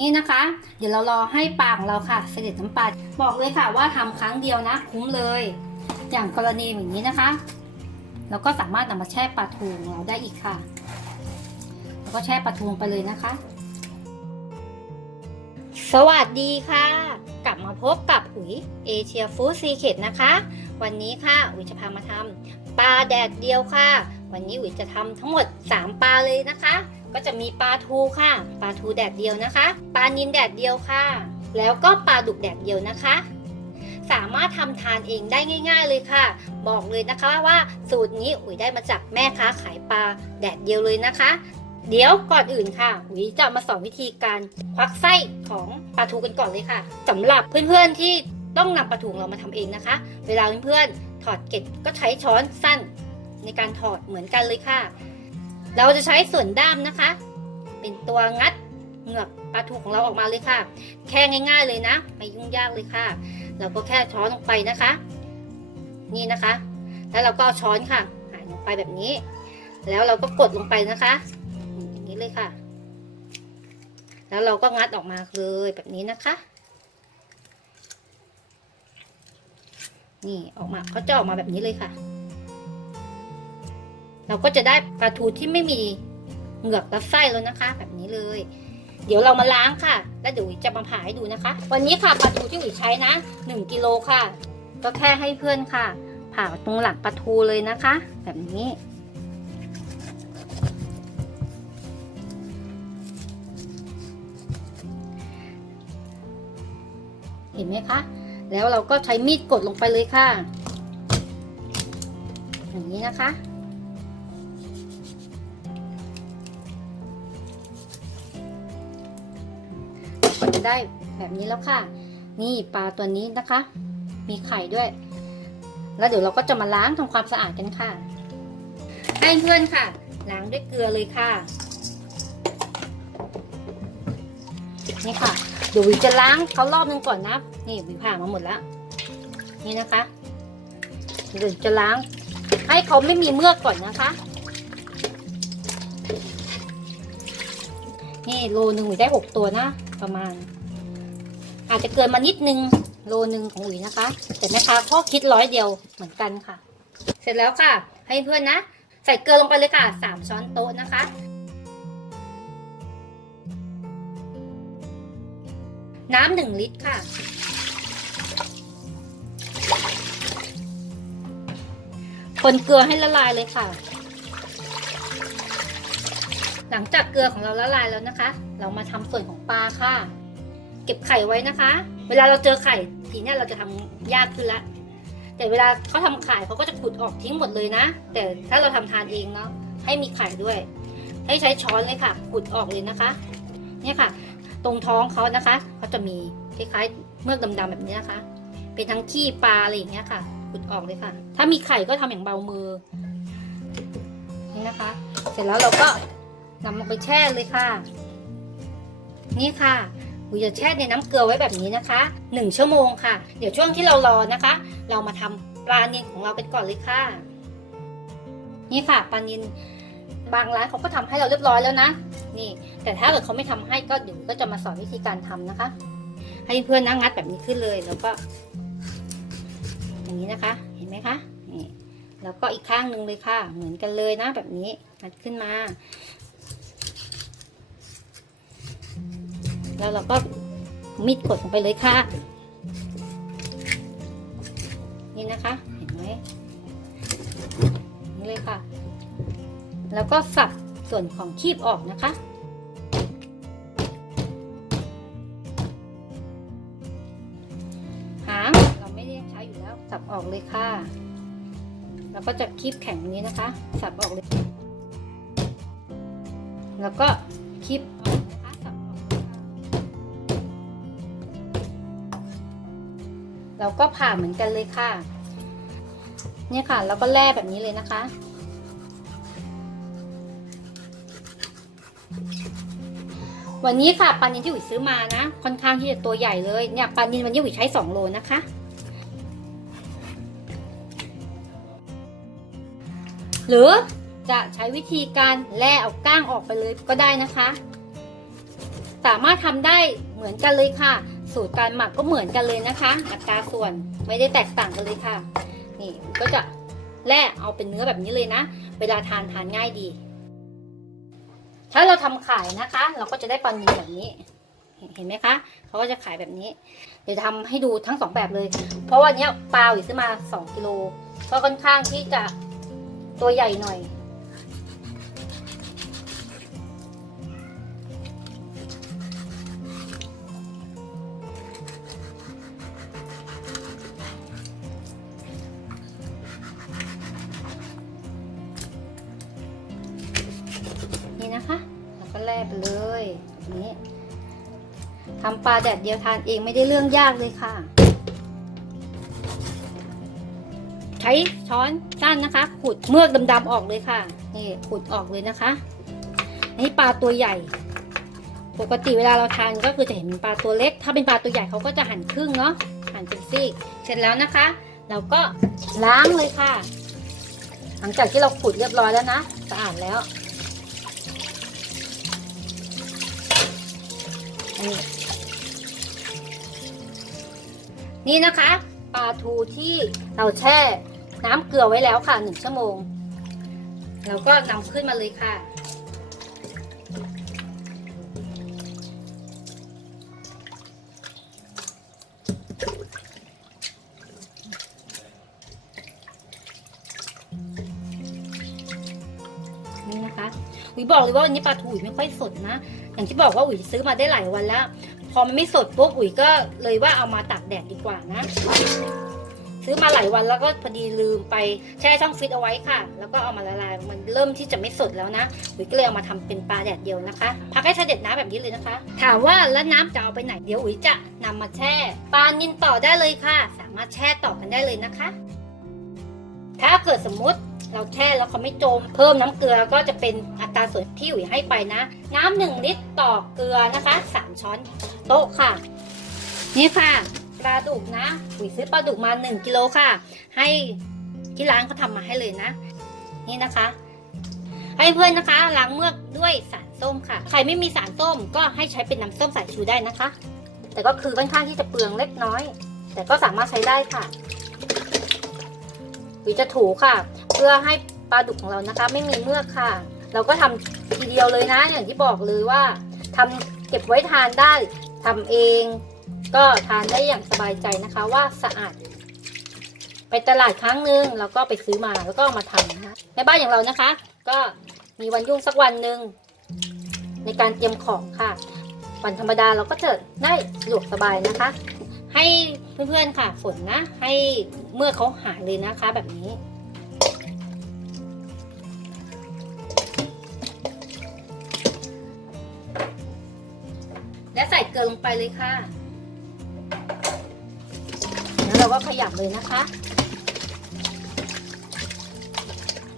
นี่นะคะ เดี๋ยวเรารอให้ปลาของเราค่ะ เสด็จน้ำปลาบอกเลยค่ะว่าทำครั้งเดียวนะ คุ้มเลย อย่างกรณีอย่างนี้นะคะ เราก็สามารถนำมาแช่ปลาทูของเราได้อีกค่ะ แล้วก็แช่ปลาทูไปเลยนะคะ สวัสดีค่ะ กลับมาพบกับอุ๋ยเอเชียฟู้ดซีเคดนะคะ วันนี้ค่ะอุ๋ยจะพามาทำปลาแดดเดียวค่ะ วันนี้อุ๋ยจะทำทั้งหมด 3 ปลาเลยนะคะ ก็จะมีปลาทูค่ะ ปลาทูแดดเดียวนะคะ ปลานินแดดเดียวค่ะ แล้วก็ปลาดุกแดดเดียวนะคะ สามารถทำทานเองได้ง่าย ๆเลยค่ะ บอกเลยนะคะว่าสูตรนี้อุ๋ยได้มาจากแม่ค้าขายปลาแดดเดียวเลยนะคะ เดี๋ยวก่อนอื่นค่ะอุ๋ยจะมาสอนวิธีการควักไส้ของปลาทูกันก่อนเลยค่ะสำหรับเพื่อนๆที่ต้องนำปลาทูของเรามาทำเองนะคะ เวลาเพื่อนๆถอดเกล็ดก็ใช้ช้อนสั้น ในการถอดเหมือนกันเลยค่ะ เราจะใช้ส่วนด้ามนะคะ เป็นตัวงัดเหงือกปลาทูของเราออกมาเลยค่ะ แค่ง่าย ๆเลยนะ ไม่ยุ่งยากเลยค่ะ เราก็แค่ช้อนลงไปนะคะ นี่นะคะ แล้วเราก็เอาช้อนค่ะหายลงไปแบบนี้ แล้วเราก็กดลงไปนะคะอย่างนี้เลยค่ะ แล้วเราก็งัดออกมาเลยแบบนี้นะคะนี่ออกมาเขาจะออกมาแบบนี้เลยค่ะ เราก็จะได้ปลาทูที่ไม่มีเหงือกและไส้แล้วนะคะ แบบนี้เลย เดี๋ยวเรามาล้างค่ะ แล้วเดี๋ยวจะมาผ่าให้ดูนะคะ วันนี้ค่ะปลาทูที่อุ๋ยใช้นะ1กิโลค่ะ ก็แค่ให้เพื่อนค่ะ ผ่าตรงหลังปลาทูเลยนะคะ แบบนี้เห็นไหมคะ แล้วเราก็ใช้มีดกดลงไปเลยค่ะ อย่างนี้นะคะ ได้แบบนี้แล้วค่ะ นี่ปลาตัวนี้นะคะ มีไข่ด้วย แล้วเดี๋ยวเราก็จะมาล้างทำความสะอาดกันค่ะ ให้เพื่อนค่ะ ล้างด้วยเกลือเลยค่ะ นี่ค่ะ เดี๋ยววิจะล้างเขารอบนึงก่อนนะ นี่วิผ่ามาหมดแล้ว นี่นะคะ เดี๋ยวจะล้าง ให้เขาไม่มีเมือกก่อนนะคะนี่โลหนึ่งอุ๋ยได้หกตัวนะ ประมาณ อาจจะเกินมานิดนึงโลนึงของอุ๋ยนะคะ แต่แม่ค้าข้อคิดร้อยเดียวเหมือนกันค่ะ เสร็จแล้วค่ะ ให้เพื่อนนะ ใส่เกลือลงไปเลยค่ะสามช้อนโต๊ะนะคะ น้ำหนึ่งลิตรค่ะ คนเกลือให้ละลายเลยค่ะ หลังจากเกลือของเราละลายแล้วนะคะ เรามาทำส่วนของปลาค่ะ เก็บไข่ไว้นะคะ เวลาเราเจอไข่ทีเนี้ยเราจะทำยากขึ้นละ แต่เวลาเขาทำขายเขาก็จะขุดออกทิ้งหมดเลยนะ แต่ถ้าเราทำทานเองเนาะให้มีไข่ด้วย ให้ใช้ช้อนเลยค่ะ ขุดออกเลยนะคะ เนี่ยค่ะ ตรงท้องเขานะคะเขาจะมีคล้ายๆเมือกดำๆแบบนี้นะคะ เป็นทั้งขี้ปลาอะไรอย่างเงี้ยค่ะ ขุดออกเลยค่ะ ถ้ามีไข่ก็ทำอย่างเบามือนี่นะคะ เสร็จแล้วเราก็นำลงไปแช่เลยค่ะ นี่ค่ะ อุยจะแช่ในน้ำเกลือไว้แบบนี้นะคะหนึ่งชั่วโมงค่ะ เดี๋ยวช่วงที่เรารอนะคะ เรามาทำปลานิลของเรากันก่อนเลยค่ะ นี่ค่ะปลานิลบางร้านเขาก็ทำให้เราเรียบร้อยแล้วนะ นี่ แต่ถ้าเกิดเขาไม่ทำให้ก็เดี๋ยวก็จะมาสอนวิธีการทำนะคะ ให้เพื่อนนั่งงัดแบบนี้ขึ้นเลยแล้วก็ อย่างนี้นะคะ เห็นไหมคะนี่แล้วก็อีกข้างหนึ่งเลยค่ะ เหมือนกันเลยนะแบบนี้งัดขึ้นมา แล้วเราก็มีดกดลงไปเลยค่ะ นี่นะคะ เห็นไหมนี่เลยค่ะ แล้วก็สับส่วนของคีบออกนะคะหางเราไม่ได้ใช้อยู่แล้ว สับออกเลยค่ะ แล้วก็จะคีบแข็งนี้นะคะ สับออกเลย แล้วก็คีบออก เราก็ผ่าเหมือนกันเลยค่ะ เนี่ยค่ะแล้วก็แล่แบบนี้เลยนะคะวันนี้ค่ะปลานินที่อุ๋ยซื้อมานะ ค่อนข้างที่จะตัวใหญ่เลยเนี่ยปลานินวันนี้อุ๋ยใช้2โลนะคะ หรือจะใช้วิธีการแล่เอาก้างออกไปเลยก็ได้นะคะ สามารถทำได้เหมือนกันเลยค่ะ สูตรการหมักก็เหมือนกันเลยนะคะอัตราส่วนไม่ได้แตกต่างกันเลยค่ะ นี่ก็จะแล่เอาเป็นเนื้อแบบนี้เลยนะ เวลาทานทานง่ายดี ถ้าเราทำขายนะคะ เราก็จะได้ปลานิลแบบนี้ เห็นไหมคะเขาก็จะขายแบบนี้ เดี๋ยวทำให้ดูทั้งสองแบบเลย เพราะว่าเนี้ยปลาหรือซื้อมา2กิโลก็ค่อนข้างที่จะตัวใหญ่หน่อย นี่นะคะแล้วก็แล่ไปเลยแบบนี้ทำปลาแดดเดียวทานเองไม่ได้เรื่องยากเลยค่ะ ใช้ช้อนสั้นนะคะขุดเมือกดำๆออกเลยค่ะนี่ขุดออกเลยนะคะนี่ปลาตัวใหญ่ ปกติเวลาเราทานก็คือจะเห็นเป็นปลาตัวเล็ก ถ้าเป็นปลาตัวใหญ่เขาก็จะหั่นครึ่งเนาะหั่นเป็นซีกเสร็จแล้วนะคะ เราก็ล้างเลยค่ะ หลังจากที่เราขุดเรียบร้อยแล้วนะสะอาดแล้ว นี่นี่นะคะปลาทูที่เราแช่น้ำเกลือไว้แล้วค่ะหนึ่งชั่วโมง เราก็นำขึ้นมาเลยค่ะ นี่นะคะอุยบอกเลยว่าวันนี้ปลาทูอุยไม่ค่อยสดนะ อย่างที่บอกว่าอุ๋ยซื้อมาได้หลายวันแล้ว พอมันไม่สดปุ๊บอุ๋ยก็เลยว่าเอามาตากแดดดีกว่านะ ซื้อมาหลายวันแล้วก็พอดีลืมไปแช่ช่องฟิตเอาไว้ค่ะ แล้วก็เอามาละลาย มันเริ่มที่จะไม่สดแล้วนะอุ๋ยก็เลยเอามาทำเป็นปลาแดดเดียวนะคะพักให้เสด็จน้ำแบบนี้เลยนะคะ ถามว่าแล้วน้ำจะเอาไปไหนเดี๋ยวอุ๋ยจะนำมาแช่ปลานินต่อได้เลยค่ะ สามารถแช่ต่อกันได้เลยนะคะ ถ้าเกิดสมมุติเราแช่แล้วเขาไม่จม เพิ่มน้ำเกลือก็จะเป็นอัตราส่วนที่อุ๋ยให้ไปนะ น้ำหนึ่งลิตรต่อเกลือนะคะสามช้อนโต๊ะค่ะ นี่ค่ะปลาดุกนะอุ๋ยซื้อปลาดุกมา 1กิโลค่ะ ให้ที่ร้านเขาทำมาให้เลยนะ นี่นะคะ ให้เพื่อนนะคะล้างเมือกด้วยสารส้มค่ะ ใครไม่มีสารส้มก็ให้ใช้เป็นน้ำส้มสายชูได้นะคะ แต่ก็คือค่อนข้างที่จะเปลืองเล็กน้อย แต่ก็สามารถใช้ได้ค่ะ หรือจะถูค่ะ เพื่อให้ปลาดุกของเรานะคะ ไม่มีเมือกค่ะ เราก็ทำทีเดียวเลยนะ อย่างที่บอกเลยว่าทำเก็บไว้ทานได้ทำเอง ก็ทานได้อย่างสบายใจนะคะ ว่าสะอาด ไปตลาดครั้งหนึ่งแล้วก็ไปซื้อมาแล้วก็มาทำนะคะในบ้านอย่างเรานะคะ ก็มีวันยุ่งสักวันหนึ่งในการเตรียมของค่ะ วันธรรมดาเราก็จะได้สะดวกสบายนะคะ ให้เพื่อนๆค่ะ ฝนนะ ให้เมื่อเขาหายเลยนะคะ แบบนี้ และใส่เกลือลงไปเลยค่ะ แล้วเราก็ขยับเลยนะคะ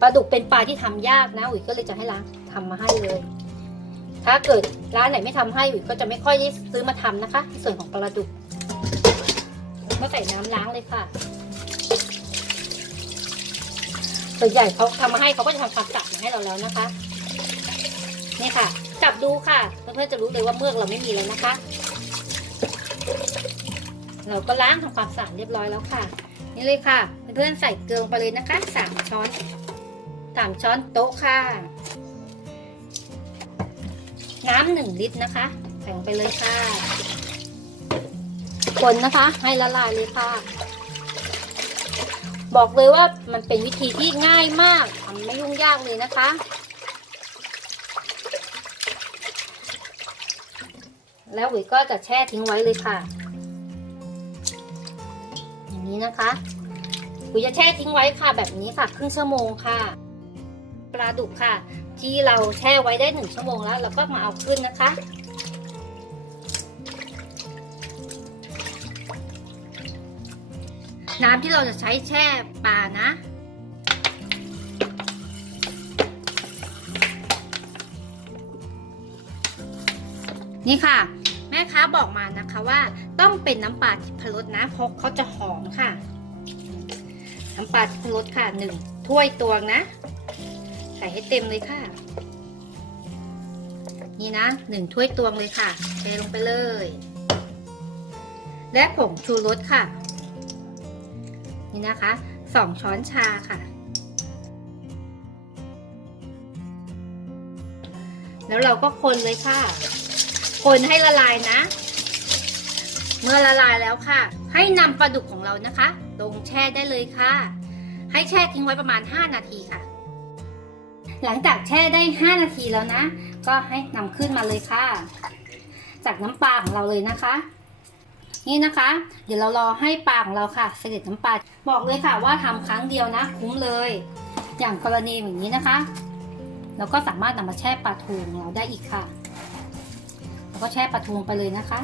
ปลาดุกเป็นปลาที่ทำยากนะอุ๋ยก็เลยจะให้ร้านทำมาให้เลย ถ้าเกิดร้านไหนไม่ทำให้อุ๋ยก็จะไม่ค่อยได้ซื้อมาทำนะคะในส่วนของปลาดุก มาใส่น้ำล้างเลยค่ะส่วนใหญ่เขาทำมาให้เขาก็จะทำความสะอาดมาให้เราแล้วนะคะ นี่ค่ะ จับดูค่ะ เพื่อนๆจะรู้เลยว่าเมือกเราไม่มีแล้วนะคะ เราก็ล้างทำความสะอาดเรียบร้อยแล้วค่ะ นี่เลยค่ะ เพื่อนๆใส่เกลือไปเลยนะคะสามช้อนสามช้อนโต๊ะค่ะ น้ำหนึ่งลิตรนะคะ ใส่ลงไปเลยค่ะ คนนะคะ ให้ละลายเลยค่ะ บอกเลยว่ามันเป็นวิธีที่ง่ายมากทำไม่ยุ่งยากเลยนะคะ แล้วอุ๋ยก็จะแช่ทิ้งไว้เลยค่ะ อย่างนี้นะคะอุ๋ยจะแช่ทิ้งไว้ค่ะแบบนี้ค่ะ ครึ่งชั่วโมงค่ะ ปลาดุกค่ะ ที่เราแช่ไว้ได้หนึ่งชั่วโมงแล้วเราก็มาเอาขึ้นนะคะ น้ำที่เราจะใช้แช่ปลานะ นี่ค่ะ แม่ค้าบอกมานะคะว่าต้องเป็นน้ำปลาทิพรสนะเพราะเขาจะหอมค่ะ น้ำปลาทิพรสค่ะหนึ่งถ้วยตวงนะ ใส่ให้เต็มเลยค่ะ นี่นะหนึ่งถ้วยตวงเลยค่ะเทลงไปเลย และผงชูรสค่ะ นี่นะคะสองช้อนชาค่ะ แล้วเราก็คนเลยค่ะ คนให้ละลายนะ เมื่อละลายแล้วค่ะ ให้นำปลาดุกของเรานะคะ ลงแช่ได้เลยค่ะ ให้แช่ทิ้งไว้ประมาณ 5 นาทีค่ะ หลังจากแช่ได้ 5 นาทีแล้วนะ ก็ให้นำขึ้นมาเลยค่ะ จากน้ำปลาของเราเลยนะคะ นี่นะคะ เดี๋ยวเรารอให้ปลาของเราค่ะเสด็จน้ำปลาบอกเลยค่ะว่าทำครั้งเดียวนะ คุ้มเลย อย่างกรณีอย่างนี้นะคะ เราก็สามารถนำมาแช่ปลาทูของเราได้อีกค่ะแล้วก็แช่ปลาทูไปเลยนะคะ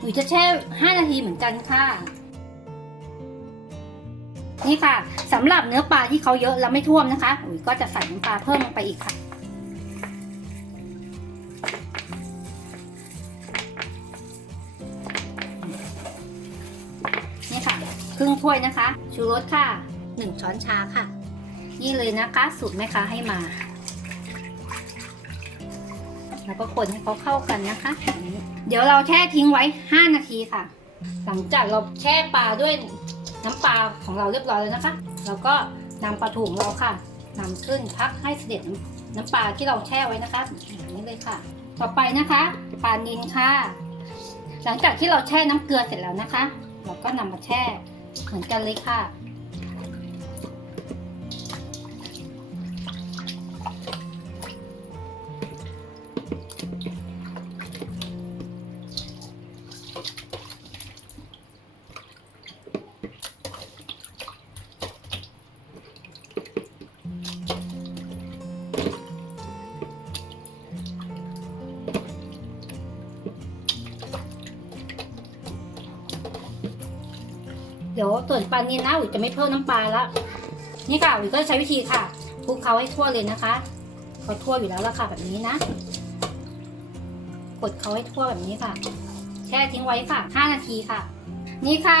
หนูจะแช่ 5 นาทีเหมือนกันค่ะนี่ค่ะสำหรับเนื้อปลาที่เขาเยอะแล้วไม่ท่วมนะคะอุ๋ยก็จะใส่น้ำปลาเพิ่มลงไปอีกค่ะ ครึ่งถ้วยนะคะ ชูรสค่ะ 1 ช้อนชาค่ะ นี่เลยนะคะ สูตรแม่ค้าให้มา แล้วก็คนให้เขาเข้ากันนะคะเดี๋ยวเราแช่ทิ้งไว้ 5 นาทีค่ะ หลังจากเราแช่ปลาด้วยน้ำปลาของเราเรียบร้อยแล้วนะคะเราก็นำปลาถูของเราค่ะนำขึ้นพักให้เสด็จน้ำปลาที่เราแช่ไว้นะคะอย่างนี้เลยค่ะ ต่อไปนะคะปลานิลค่ะ หลังจากที่เราแช่น้ำเกลือเสร็จแล้วนะคะ เราก็นำมาแช่ เหมือนกันเลยค่ะ เดี๋ยวส่วนปลาเนิลนะอุ๋ยจะไม่เพิ่มน้ำปลาละนี่ค่ะอุ๋ยก็ใช้วิธีค่ะคลุกเคล้าให้ทั่วเลยนะคะเขาทั่วอยู่แล้วละค่ะแบบนี้นะ กดเขาให้ทั่วแบบนี้ค่ะ แช่ทิ้งไว้ค่ะ 5 นาทีค่ะ นี่ค่ะ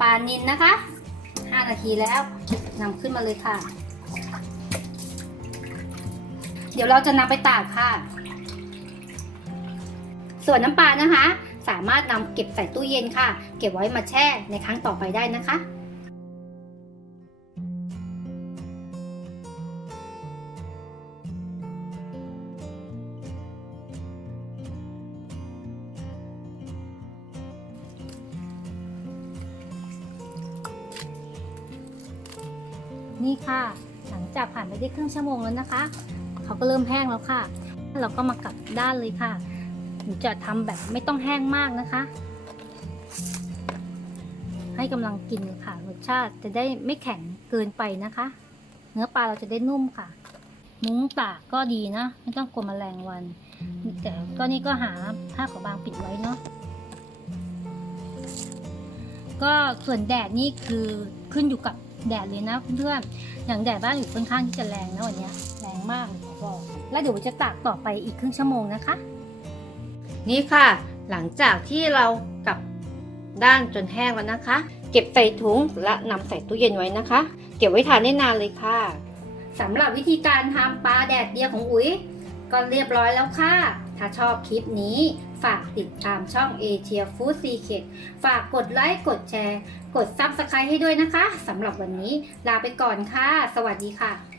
ปลานิลนะคะ 5 นาทีแล้วนำขึ้นมาเลยค่ะ เดี๋ยวเราจะนำไปตากค่ะ ส่วนน้ำปลานะคะ สามารถนำเก็บใส่ตู้เย็นค่ะ เก็บไว้มาแช่ในครั้งต่อไปได้นะคะ นี่ค่ะ หลังจากผ่านไปได้ครึ่งชั่วโมงแล้วนะคะ เขาก็เริ่มแห้งแล้วค่ะ เราก็มากลับด้านเลยค่ะ หนูจะทำแบบไม่ต้องแห้งมากนะคะ ให้กำลังกินค่ะรสชาติจะได้ไม่แข็งเกินไปนะคะ เนื้อปลาเราจะได้นุ่มค่ะ มุ้งตากก็ดีนะ ไม่ต้องกลัวแมลงวัน แต่ก็นี่ก็หาผ้าขาวบางปิดไว้เนาะก็ส่วนแดดนี่คือขึ้นอยู่กับแดดเลยนะเพื่อนอย่างแดดบ้านอยู่ค่อนข้างที่จะแรงนะวันนี้แรงมากขอบอก แล้วเดี๋ยวจะตากต่อไปอีกครึ่งชั่วโมงนะคะ นี่ค่ะ หลังจากที่เรากลับด้านจนแห้งแล้วนะคะ เก็บใส่ถุงและนำใส่ตู้เย็นไว้นะคะ เก็บไว้ทานได้นานเลยค่ะสำหรับวิธีการทำปลาแดดเดียวของอุ๋ยก็เรียบร้อยแล้วค่ะ ถ้าชอบคลิปนี้ฝากติดตามช่อง Asia Food Secret ฝากกดไลค์ กดแชร์ กด Subscribe ให้ด้วยนะคะสำหรับวันนี้ลาไปก่อนค่ะ สวัสดีค่ะ